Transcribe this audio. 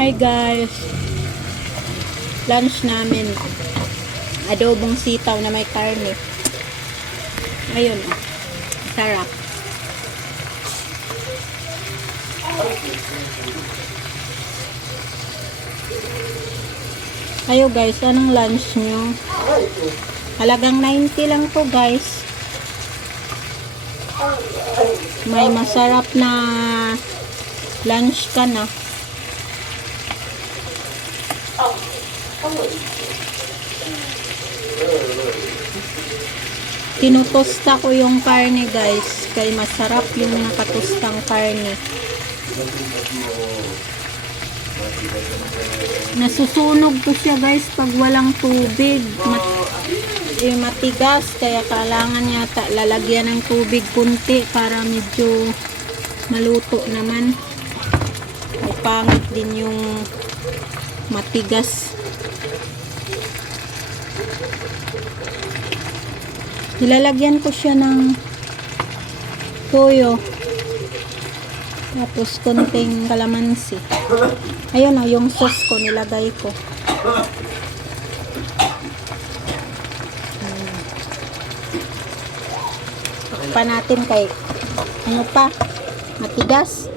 Hi guys, lunch namin adobong sitaw na may karne. Ayun, sarap. Ayo guys, anong lunch nyo? Halagang 90 lang to guys. May masarap na lunch ka na. Tinutosta ko yung karne guys, kaya masarap yung nakatostang karne. Nasusunog ko siya guys pag walang tubig. Matigas, kaya kailangan yata lalagyan ng tubig kunti para medyo maluto naman. Ay pangit din yung matigas. Nilalagyan ko siya ng toyo. Tapos konting kalamansi. Ayun o, yung sauce ko nilagay ko. Takpan natin kay ano pa, matigas.